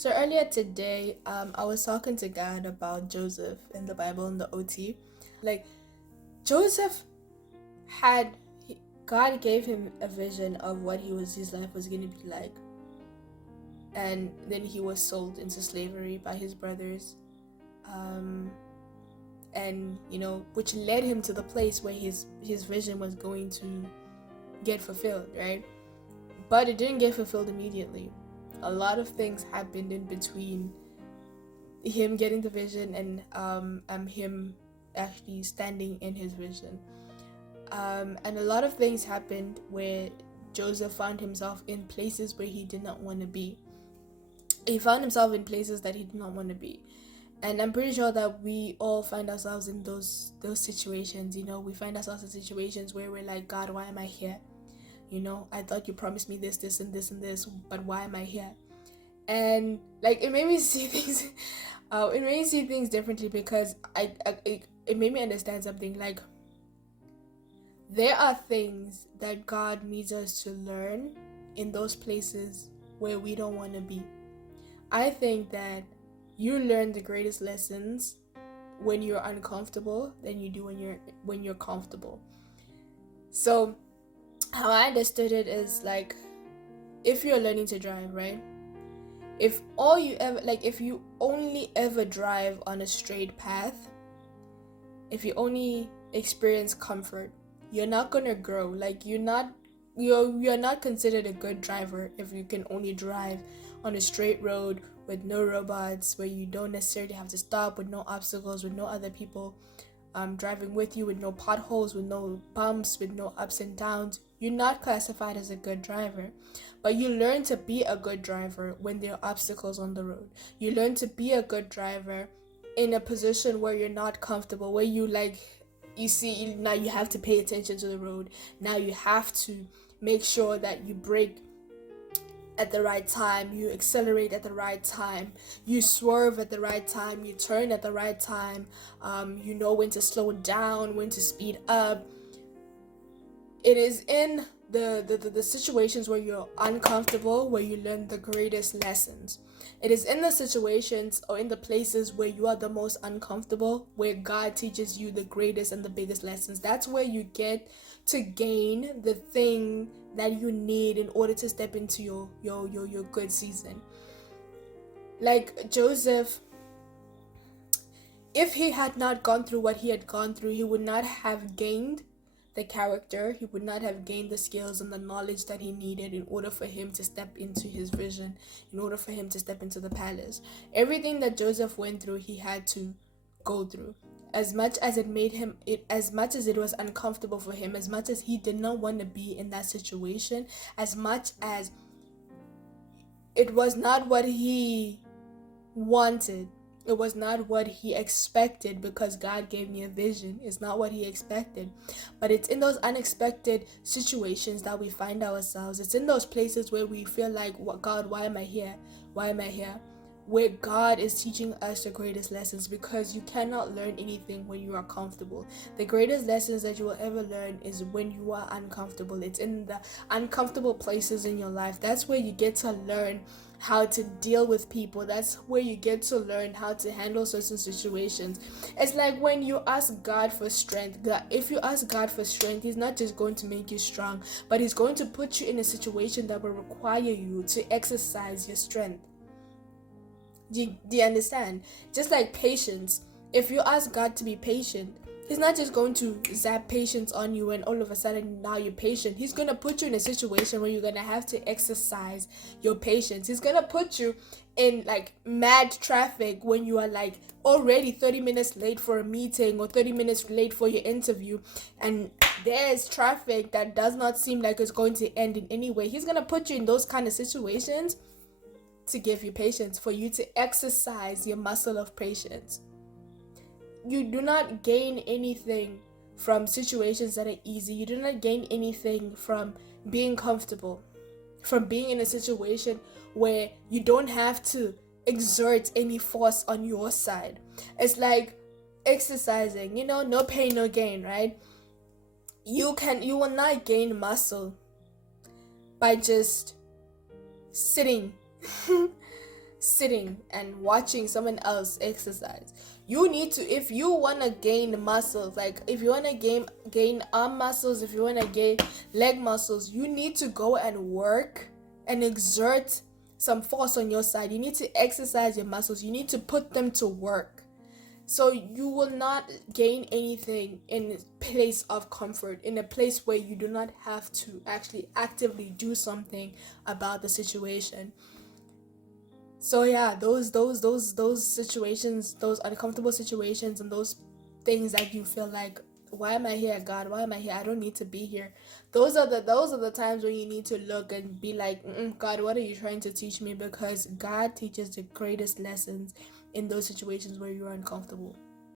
So earlier today, I was talking to God about Joseph in the Bible in the OT. Like Joseph had, God gave him a vision of what his life was gonna be like, and then he was sold into slavery by his brothers, um, and which led him to the place where his vision was going to get fulfilled, right? But it didn't get fulfilled immediately. A lot of things happened in between him getting the vision and him actually standing in his vision. And a lot of things happened where Joseph found himself in places where he did not want to be. He found himself in places that he did not want to be. And I'm pretty sure that we all find ourselves in those situations. We find ourselves in situations where we're like, God, why am I here? I thought you promised me this, and this, and this, but why am I here? And like it made me see things it made me see things differently because it made me understand something. Like, there are things that God needs us to learn in those places where we don't want to be. I think that you learn the greatest lessons when you're uncomfortable than you do when you're comfortable. So how I understood it is like, if you're learning to drive, right? If you only ever drive on a straight path, if you only experience comfort, you're not gonna grow. Like, you're not considered a good driver if you can only drive on a straight road with no robots, where you don't necessarily have to stop, with no obstacles, with no other people driving with you, with no potholes, with no bumps, with no ups and downs. You're not classified as a good driver. But you learn to be a good driver when there are obstacles on the road. You learn to be a good driver in a position where you're not comfortable, where you see, now you have to pay attention to the road. Now you have to make sure that you brake at the right time, you accelerate at the right time, you swerve at the right time, you turn at the right time, you know when to slow down, when to speed up. It is in the situations where you're uncomfortable where you learn the greatest lessons. It is in the situations or in the places where you are the most uncomfortable where God teaches you the greatest and the biggest lessons. That's where you get to gain the thing that you need in order to step into your good season. Like Joseph, if he had not gone through what he had gone through, he would not have gained the character, he would not have gained the skills and the knowledge that he needed in order for him to step into his vision, in order for him to step into the palace. Everything that Joseph went through, he had to go through. As much as as much as it was uncomfortable for him, as much as he did not want to be in that situation, as much as it was not what he wanted, it was not what he expected, because God gave me a vision. It's not what he expected. But it's in those unexpected situations that we find ourselves. It's in those places where we feel like, what, God, why am I here? Why am I here? Where God is teaching us the greatest lessons, because you cannot learn anything when you are comfortable. The greatest lessons that you will ever learn is when you are uncomfortable. It's in the uncomfortable places in your life. That's where you get to learn how to deal with people. That's where you get to learn how to handle certain situations. It's like when you ask God for strength. If you ask God for strength, he's not just going to make you strong, but he's going to put you in a situation that will require you to exercise your strength. Do you understand? Just like patience. If you ask God to be patient, he's not just going to zap patience on you and all of a sudden now you're patient. He's going to put you in a situation where you're going to have to exercise your patience. He's going to put you in like mad traffic when you are like already 30 minutes late for a meeting or 30 minutes late for your interview, and there's traffic that does not seem like it's going to end in any way. He's going to put you in those kind of situations to give you patience, for you to exercise your muscle of patience. You do not gain anything from situations that are easy. You do not gain anything from being comfortable, from being in a situation where you don't have to exert any force on your side. It's like exercising, no pain, no gain, right? You will not gain muscle by just sitting sitting and watching someone else exercise. You need to, if you want to gain muscles, like if you want to gain arm muscles, if you want to gain leg muscles, you need to go and work and exert some force on your side. You need to exercise your muscles. You need to put them to work. So you will not gain anything in a place of comfort, in a place where you do not have to actually actively do something about the situation. So yeah, those situations, those uncomfortable situations, and those things that you feel like, why am I here, God? Why am I here? I don't need to be here. Those are the times when you need to look and be like, God, what are you trying to teach me? Because God teaches the greatest lessons in those situations where you're uncomfortable.